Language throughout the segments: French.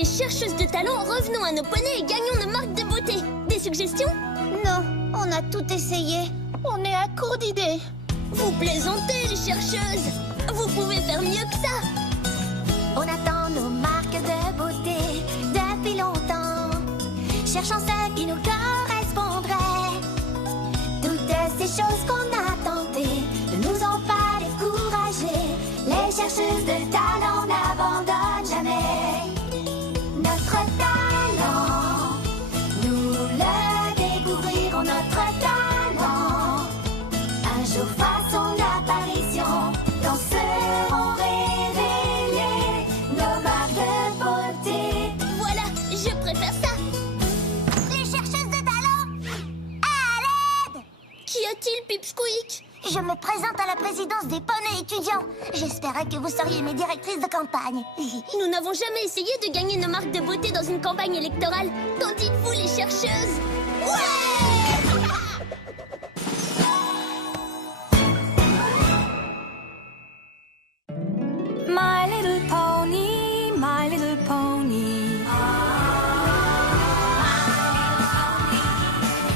Les chercheuses de talent, revenons à nos poneys et gagnons nos marques de beauté. Des suggestions? Non, on a tout essayé. On est à court d'idées. Vous plaisantez, les chercheuses. Vous pouvez faire mieux que ça. On attend nos marques de beauté depuis longtemps, cherchant ce qui nous correspondrait. Toutes ces choses qu'on a tentées ne nous ont pas découragés. Les chercheuses de talent n'abandonnent jamais. Notre talent, nous le découvrirons, notre talent. Un jour fera son apparition, quand seront révélées nos marques de beauté. Voilà, je préfère ça. Les chercheuses de talent, à l'aide! Qu'y a-t-il, Pipsqueak? Je me présente à la présidence des poneys étudiants. J'espérais que vous seriez mes directrices de campagne. Nous n'avons jamais essayé de gagner nos marques de beauté dans une campagne électorale. Qu'en dites-vous, les chercheuses? Ouais! My little pony, my little pony.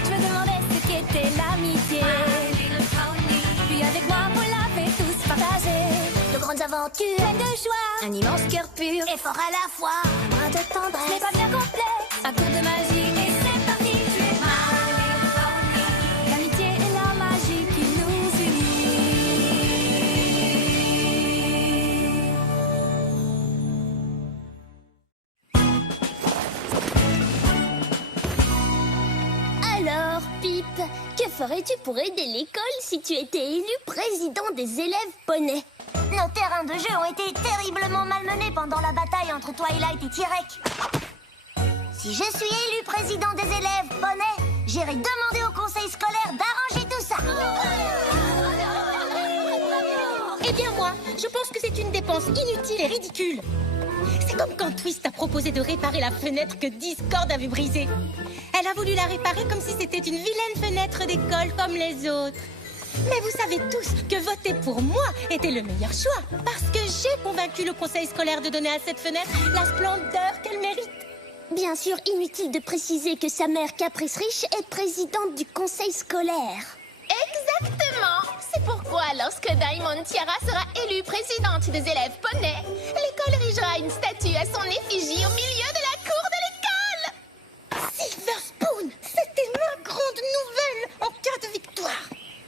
Je me demandais ce qu'était l'amitié. Puis avec moi, vous l'avez tous partagé. De grandes aventures, Pleine de joie, un immense cœur pur, et fort à la fois. un brin de Ce n'est tendresse. pas bien complexe, un coup de magie, et c'est parti. Tu es my little pony. L'amitié et la magie qui nous unit. Alors, Pip, que ferais-tu pour aider l'école si tu étais élu président des élèves poneys? Nos terrains de jeu ont été terriblement malmenés pendant la bataille entre Twilight et Tyrek. Si je suis élu président des élèves poneys, j'irai demander au conseil scolaire d'arranger tout ça. Eh bien moi, je pense que c'est une dépense inutile et ridicule. C'est comme quand Twist a proposé de réparer la fenêtre que Discord avait brisée. Elle a voulu la réparer comme si c'était une vilaine fenêtre d'école comme les autres. Mais vous savez tous que voter pour moi était le meilleur choix, parce que j'ai convaincu le conseil scolaire de donner à cette fenêtre la splendeur qu'elle mérite. Bien sûr, inutile de préciser que sa mère Caprice Riche est présidente du conseil scolaire. Exactement. C'est pourquoi lorsque Diamond Tiara sera élue présidente des élèves poneys, l'école érigera une statue à son effigie au milieu de la cour de l'école. Silver Spoon, c'était ma grande nouvelle en cas de victoire.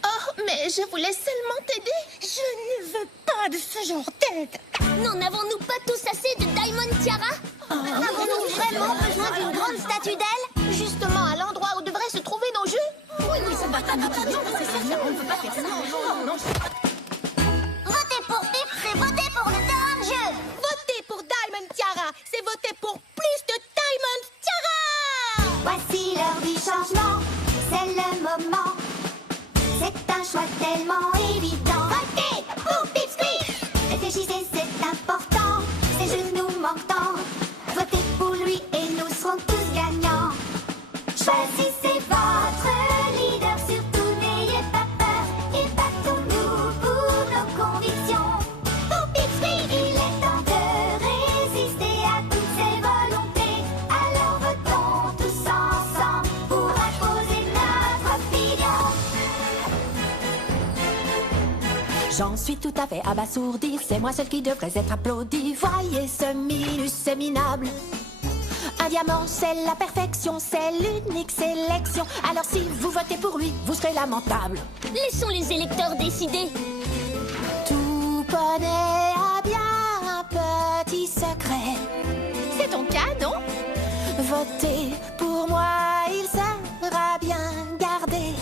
Oh, mais je voulais seulement t'aider. Je ne veux pas de ce genre d'aide. N'en avons-nous pas tous assez de Diamond Tiara? Avons-nous vraiment besoin d'une grande statue d'elle? Justement à l'endroit où devraient se trouver nos jeux. Oui, ça va pas. Non, on ne peut pas faire ça. Non. Voter pour Pip, c'est voter pour le terrain de jeu. Voter pour Diamond Tiara, c'est voter pour plus de Diamond Tiara. Voici l'heure du changement, c'est le moment. C'est un choix tellement évident. Votez pour Pipsqueak. Réfléchissez, c'est important. Ses jeux nous manquent tant. Votez pour lui et nous serons tous gagnants. Choisissez votre leader, surtout n'ayez pas peur. Et battons-nous pour nos convictions. Pour Pipsqueak, il est temps de résister à toutes ses volontés. Alors votons tous ensemble pour imposer notre opinion. J'en suis tout à fait abasourdi, c'est moi seul qui devrais être applaudi. Voyez ce minus minable. Un diamant, c'est la perfection, c'est l'unique sélection. Alors si vous votez pour lui, vous serez lamentable. Laissons les électeurs décider. Tout poney a bien un petit secret. C'est ton cas, non? Votez pour moi, il sera bien gardé.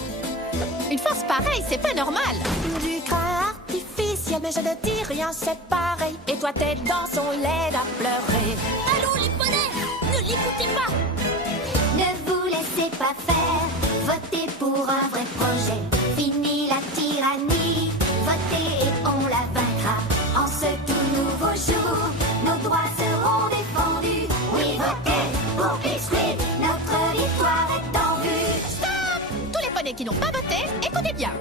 Une force pareille, c'est pas normal. Du grain artificiel, mais je ne dis rien, c'est pareil. Et toi, t'es dans son lait à pleurer. Allons, les poneys! Ne l'écoutez pas! Ne vous laissez pas faire, votez pour un vrai projet. Fini la tyrannie, votez et on la vaincra. En ce tout nouveau jour, nos droits seront défendus. Oui, votez pour Pipsqueak, notre victoire est en vue. Stop! Tous les poneys qui n'ont pas voté, écoutez bien.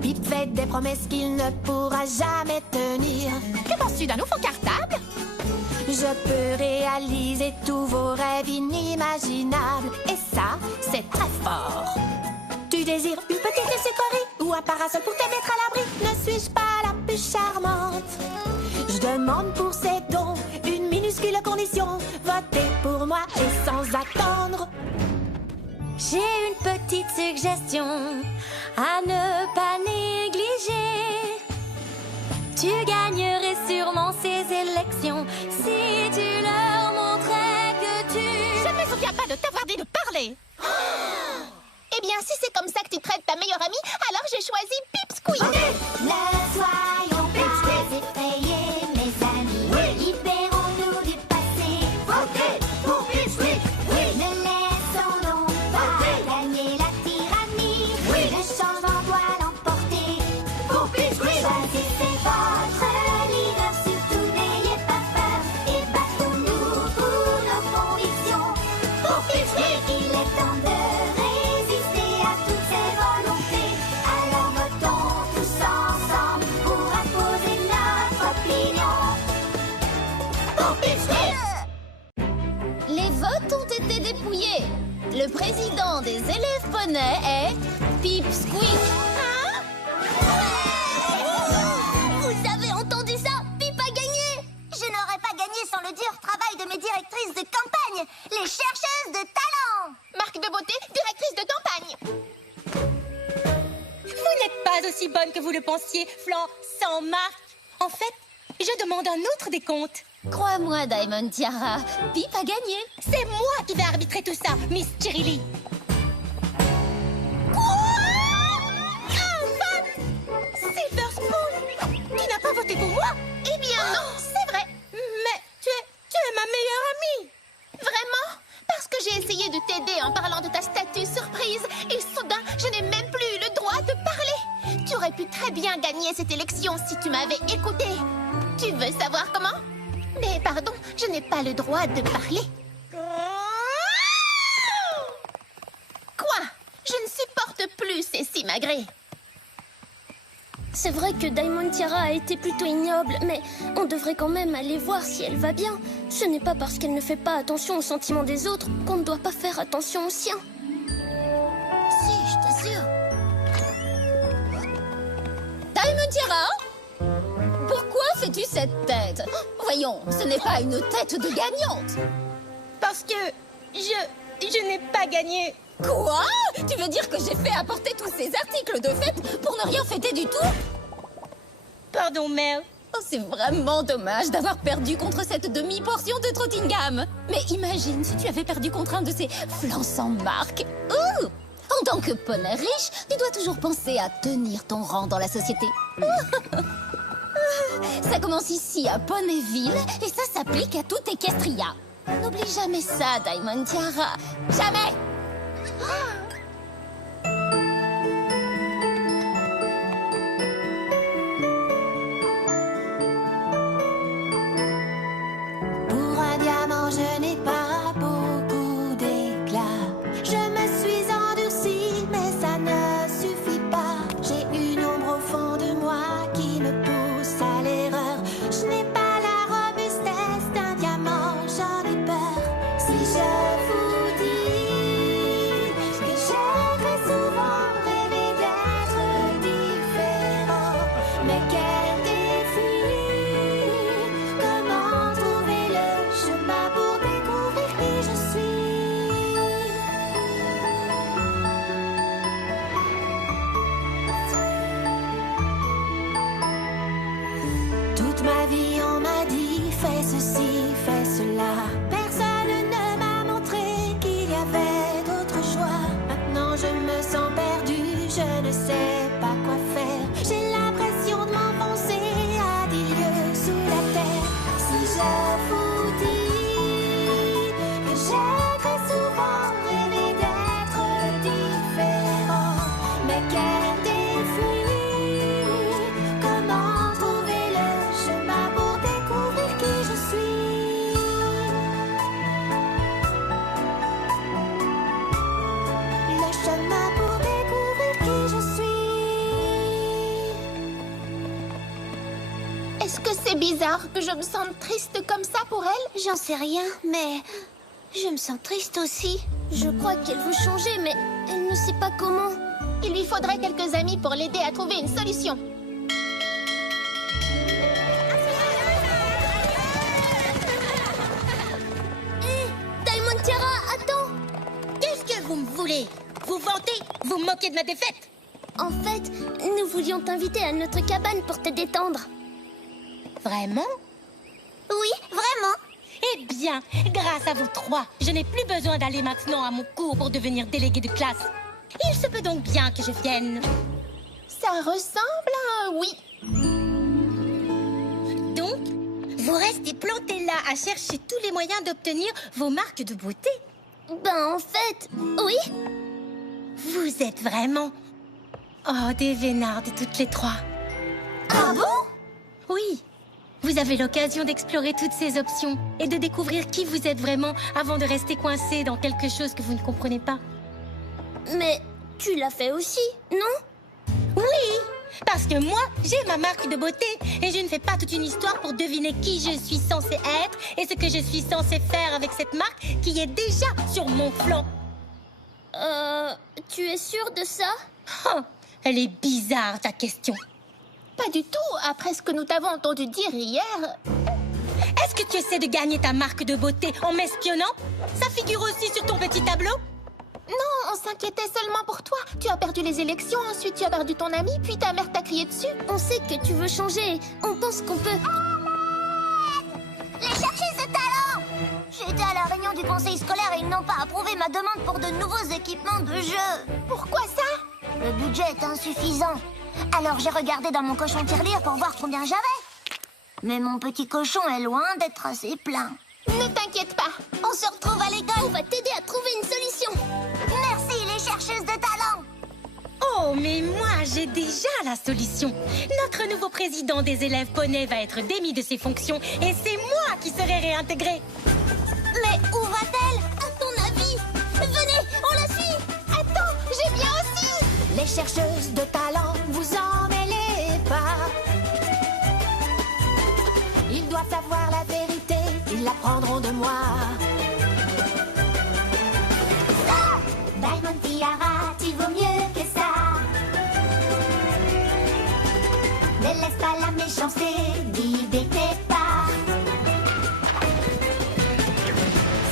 Pip fait des promesses qu'il ne pourra jamais tenir. Que penses-tu d'un nouveau cartable? Je Je peux réaliser tous vos rêves inimaginables. Et ça, c'est très fort. Tu désires une petite sucrerie ou un parasol pour te mettre à l'abri? Ne suis-je pas la plus charmante? Je demande pour ces dons une minuscule condition. Votez pour moi et sans attendre. J'ai une petite suggestion à ne pas négliger. Tu gagnerais sûrement ces élections si tu leur montrais que tu... Je ne me souviens pas de t'avoir dit de parler. Eh bien, si c'est comme ça que tu traites ta meilleure amie, alors j'ai choisi Pipsqueak. Ne soyons pas effrayés, mes amis. Libérons-nous du passé. Votez pour Pipsqueak. Ne laissons donc pas gagner la tyrannie. Le changement doit l'emporter. Pour Pipsqueak. Choisissez votre leader, surtout n'ayez pas peur. Et battons-nous pour nos convictions. Pour Pipsqueak. Il est temps de résister à toutes ces volontés. Alors votons tous ensemble pour imposer notre opinion. Pour Pipsqueak. Les votes ont été dépouillés. Le président des élèves poneys est Pipsqueak. Vous avez entendu ça? Pip a gagné. Je n'aurais pas gagné sans le dur travail de mes directrices de campagne, les chercheuses de talent. Marque de beauté, directrice de campagne. Vous n'êtes pas aussi bonne que vous le pensiez, Flan, sans marque. En fait, je demande un autre décompte. Crois-moi, Diamond Tiara, Pip a gagné. C'est moi qui vais arbitrer tout ça, Miss Cherilly. Silver Spoon, tu n'as pas voté pour moi? Eh bien non, c'est vrai. Mais tu es ma meilleure amie. Vraiment? Parce que j'ai essayé de t'aider en parlant de ta statue surprise et soudain, je n'ai même plus eu le droit de parler. Tu aurais pu très bien gagner cette élection si tu m'avais écouté. Tu veux savoir comment? Mais pardon, je n'ai pas le droit de parler. Quoi? Je ne supporte plus ces simagrées. C'est vrai que Diamond Tiara a été plutôt ignoble, mais on devrait quand même aller voir si elle va bien. Ce n'est pas parce qu'elle ne fait pas attention aux sentiments des autres qu'on ne doit pas faire attention aux siens. Si, je t'assure. Diamond Tiara, pourquoi fais-tu cette tête? Voyons, ce n'est pas une tête de gagnante. Parce que je n'ai pas gagné. Quoi? Tu veux dire que j'ai fait apporter tous ces articles de fête pour ne rien fêter du tout? Pardon, Mel. Oh, c'est vraiment dommage d'avoir perdu contre cette demi-portion de Trottingham. Mais imagine si tu avais perdu contre un de ces flancs sans marque. Ouh! En tant que poney riche, tu dois toujours penser à tenir ton rang dans la société. Ça commence ici à Poneyville et ça s'applique à tout Equestria. N'oublie jamais ça, Diamond Tiara. Jamais! Pour un diamant, je n'ai pas beaucoup d'éclat. Je me suis endurcie, mais ça ne suffit pas. J'ai une ombre au fond de moi qui me pousse à l'erreur. Je n'ai pas la robustesse d'un diamant, j'en ai peur. Si je vous dis que j'ai très souvent rêvé d'être différent, mais quel défi! Comment trouver le chemin pour découvrir qui je suis? Toute ma vie on m'a dit fais ceci, fais cela. Personne ne m'a montré qu'il y avait d'autres choix. Maintenant je me sens perdue, je ne sais pas quoi faire. J'ai l'impression de m'enfoncer à des lieux sous la terre. Si je vous dis que j'ai très souvent rêvé d'être différent, mais quel défi! Comment trouver le chemin pour découvrir qui je suis? C'est bizarre que je me sente triste comme ça pour elle. J'en sais rien, mais je me sens triste aussi. Je crois qu'elle veut changer, mais elle ne sait pas comment. Il lui faudrait quelques amis pour l'aider à trouver une solution. Diamond Tiara, attends! Qu'est-ce que vous me voulez? Vous vantez? Vous me moquez de ma défaite? En fait, nous voulions t'inviter à notre cabane pour te détendre. Vraiment? Oui, vraiment. Eh bien, grâce à vous trois, je n'ai plus besoin d'aller maintenant à mon cours pour devenir délégué de classe. Il se peut donc bien que je vienne. Ça ressemble à un oui. Donc, vous restez plantés là à chercher tous les moyens d'obtenir vos marques de beauté? Ben, en fait, oui. Vous êtes vraiment... Oh, des vénardes toutes les trois. Ah bon? Oui. Vous avez l'occasion d'explorer toutes ces options et de découvrir qui vous êtes vraiment avant de rester coincé dans quelque chose que vous ne comprenez pas. Mais tu l'as fait aussi, non? Oui, parce que moi, j'ai ma marque de beauté et je ne fais pas toute une histoire pour deviner qui je suis censée être et ce que je suis censée faire avec cette marque qui est déjà sur mon flanc. Tu es sûre de ça? Oh, elle est bizarre, ta question. Pas du tout, après ce que nous t'avons entendu dire hier. Est-ce que tu essaies de gagner ta marque de beauté en m'espionnant? Ça figure aussi sur ton petit tableau? Non, on s'inquiétait seulement pour toi. Tu as perdu les élections, ensuite tu as perdu ton ami, puis ta mère t'a crié dessus. On sait que tu veux changer. On pense qu'on peut... Les chercheuses de talent! J'ai été à la réunion du conseil scolaire et ils n'ont pas approuvé ma demande pour de nouveaux équipements de jeu. Pourquoi ça? Le budget est insuffisant. Alors j'ai regardé dans mon cochon tirelire pour voir combien j'avais. Mais mon petit cochon est loin d'être assez plein. Ne t'inquiète pas. On se retrouve à l'école. On va t'aider à trouver une solution. Merci les chercheuses de talent. Oh, mais moi, j'ai déjà la solution. Notre nouveau président des élèves poneys va être démis de ses fonctions et c'est moi qui serai réintégrée. Mais où va-t-elle? À ton avis? Venez, on la suit. Attends, j'ai bien aussi. Les chercheuses de talent, vous en mêlez pas. Ils doivent savoir la vérité, ils l'apprendront de moi. Diamond Tiara, tu vaux mieux que ça. Ne laisse pas la méchanceté guider tes pas.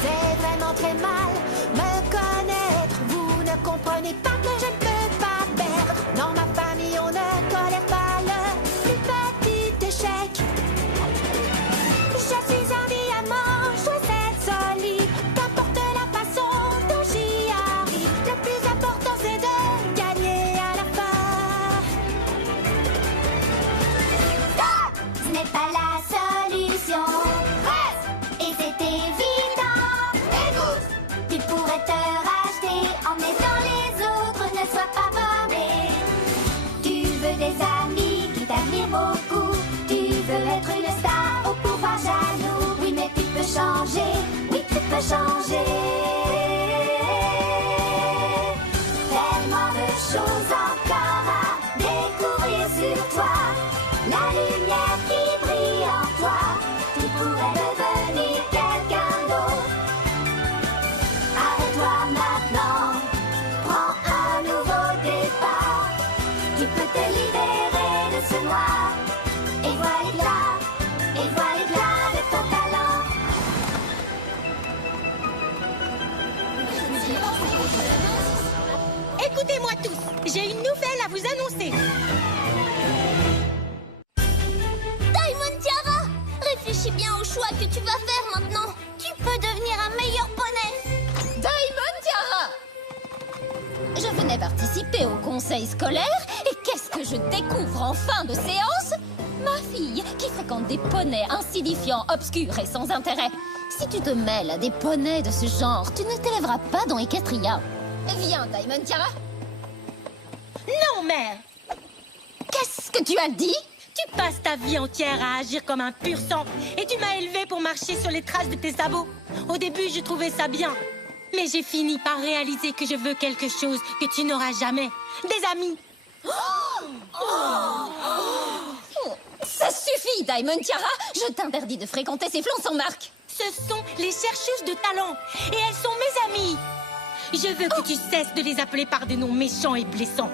C'est vraiment très mal me connaître. Vous ne comprenez pas que je ne peux pas perdre. Dans ma famille, on ne tolère pas le plus petit échec. Je suis un diamant, je dois être solide. Qu'importe la façon dont j'y arrive. Le plus important, c'est de gagner à la fin. Stop! Ce n'est pas la solution. Reste! Et c'est évident. Écoute! Tu pourrais te racheter en aidant les autres, ne sois pas borné. Tu veux des amis qui t'admirent beaucoup. Tu veux être une star au pouvoir jaloux. Oui, mais tu peux changer. Oui, tu peux changer. Tellement de choses encore à découvrir sur toi. La lumière qui brille en toi. Tu pourrais devenir quelqu'un d'autre. Arrête-toi maintenant. Prends un nouveau départ. Tu peux te libérer de ce noir. Et vois l'éclat de ton talent. Écoutez-moi tous, j'ai une nouvelle à vous annoncer. Diamond Tiara, réfléchis bien au choix que tu vas faire maintenant. Tu peux devenir un meilleur poney. Diamond Tiara! Je venais participer au conseil scolaire et qu'est-ce que je découvre en fin de séance? Ma fille, qui fréquente des poneys insignifiants, obscurs et sans intérêt. Si tu te mêles à des poneys de ce genre, tu ne t'élèveras pas dans Equestria. Viens, Diamond Tiara. Non, mère! Qu'est-ce que tu as dit? Tu passes ta vie entière à agir comme un pur sang et tu m'as élevé pour marcher sur les traces de tes sabots. Au début, je trouvais ça bien. Mais j'ai fini par réaliser que je veux quelque chose que tu n'auras jamais. Des amis. Ça suffit, Diamond Tiara. Je t'interdis de fréquenter ces flancs sans marque. Ce sont les chercheuses de talent. Et elles sont mes amies. Je veux que tu cesses de les appeler par des noms méchants et blessants.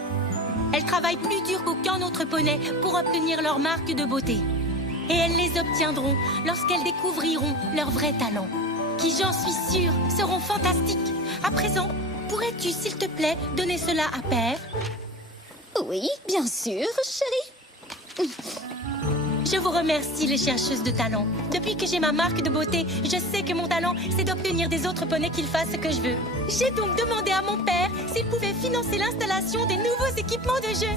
Elles travaillent plus dur qu'aucun autre poney pour obtenir leur marque de beauté. Et elles les obtiendront lorsqu'elles découvriront leur vrai talent, qui, j'en suis sûre, seront fantastiques. À présent, pourrais-tu, s'il te plaît, donner cela à Père? Oui, bien sûr, chérie. Je vous remercie, les chercheuses de talent. Depuis que j'ai ma marque de beauté, je sais que mon talent, c'est d'obtenir des autres poneys qu'ils fassent ce que je veux. J'ai donc demandé à mon père s'il pouvait financer l'installation des nouveaux équipements de jeu.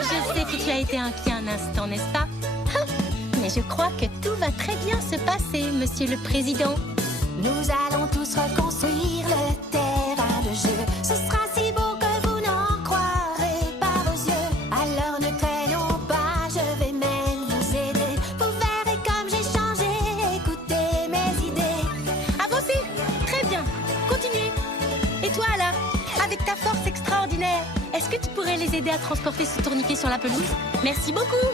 Je sais que tu as été inquiet un instant, n'est-ce pas? Mais je crois que tout va très bien se passer, Monsieur le Président. Nous allons tous reconstruire le terrain de jeu. Ce sera si beau que vous n'en croirez pas vos yeux. Alors ne traînons pas, je vais même vous aider. Vous verrez comme j'ai changé, écoutez mes idées. Avancez! Très bien. Continuez. Et toi, là, avec ta force extraordinaire, est-ce que tu pourrais les aider à transporter ce tourniquet sur la pelouse? Merci beaucoup.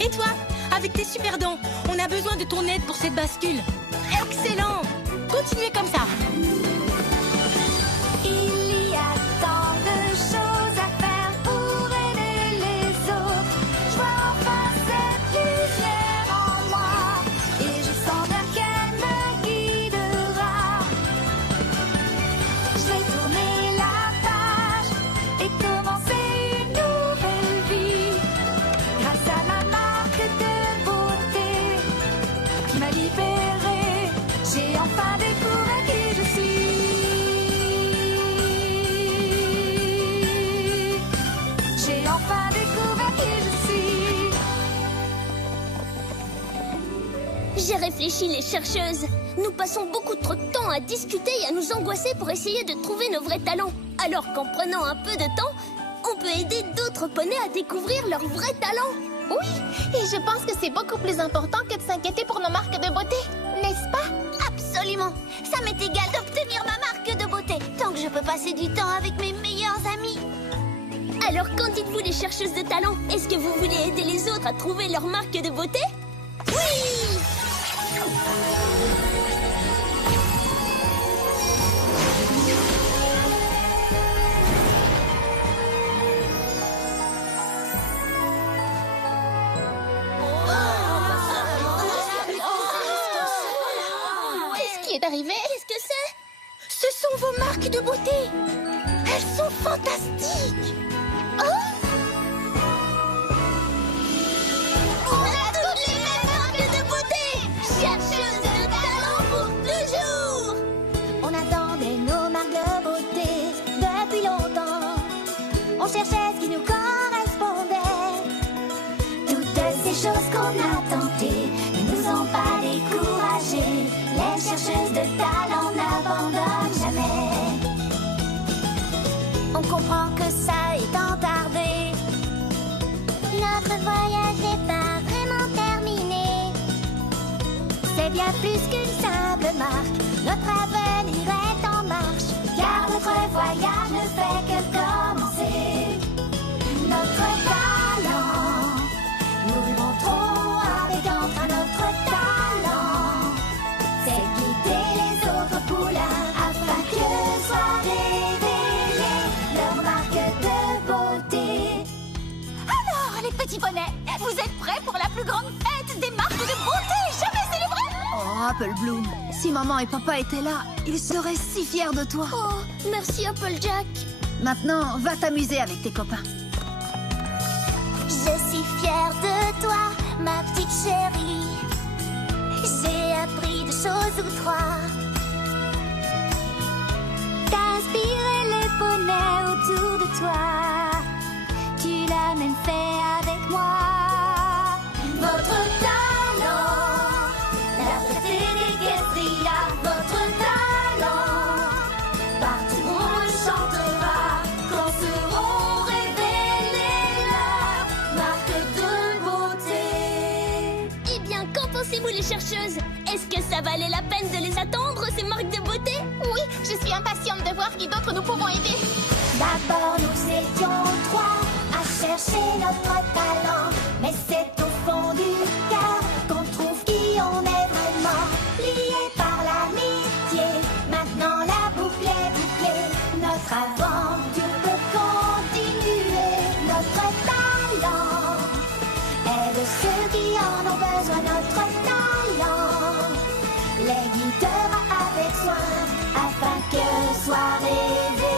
Et toi, avec tes super dents, on a besoin de ton aide pour cette bascule. Excellent! Continuez comme ça. Il y a tant de choses à faire pour aider les autres. Je vois enfin cette lumière en moi et je sens bien qu'elle me guidera. Je vais tourner la page et commencer une nouvelle vie grâce à ma marque de beauté qui m'a libérée. J'ai enfin découvert qui je suis. J'ai enfin découvert qui je suis. J'ai réfléchi, les chercheuses. Nous passons beaucoup trop de temps à discuter et à nous angoisser pour essayer de trouver nos vrais talents. Alors qu'en prenant un peu de temps, on peut aider d'autres poneys à découvrir leurs vrais talents. Oui, et je pense que c'est beaucoup plus important que de s'inquiéter pour nos marques de beauté, n'est-ce pas? Absolument. Ça m'est égal d'obtenir ma marque de beauté tant que je peux passer du temps avec mes meilleurs amis. Alors qu'en dites-vous, les chercheuses de talent? Est-ce que vous voulez aider les autres à trouver leur marque de beauté? Oui! Qu'est-ce qui est arrivé? Qu'est-ce que c'est? Ce sont vos marques de beauté. Elles sont fantastiques. On a toutes les mêmes marques de beauté. Chercheuses de talent pour toujours. On attendait nos marques de beauté depuis longtemps. On cherchait ce qui nous correspondait. Toutes ces choses qu'on a tentées ne nous ont pas découragés. Les chercheuses de talent n'abandonnent jamais. On comprend que ça est entardé. Notre voyage n'est pas vraiment terminé. C'est bien plus qu'une simple marque. Notre avenir est en marche. Car notre voyage ne fait que commencer. Notre talent, nous le montrons avec entrain. Notre talent, c'est guider les autres poulains afin que soient révélées leurs marques de beauté. Alors, les petits poneys, vous êtes prêts pour la plus grande fête des marques de beauté jamais célébrée? Oh, Apple Bloom, si maman et papa étaient là, ils seraient si fiers de toi. Oh, merci Applejack. Maintenant, va t'amuser avec tes copains. Je suis fière de toi, ma petite chérie. J'ai appris 2 choses ou 3. T'as inspiré les poneys autour de toi. Tu l'as même fait avec moi. Votre talent, la fierté des guerrillas. Votre talent, partout on le chantera. Quand seront révélées leurs marques de beauté. Eh bien, qu'en pensez-vous, les chercheuses? Est-ce que ça valait la peine de les attendre, ces marques de beauté? Oui, je suis impatiente de voir qui d'autre nous pouvons aider. D'abord nous étions 3 à chercher chercher notre talent. Mais c'est au fond du cœur qu'on trouve qui on est vraiment. Liés par l'amitié, maintenant la boucle est bouclée. Notre aventure peut continuer. Notre talent est de ceux qui en ont besoin. Notre talent les guidera avec soin afin que soit révélé.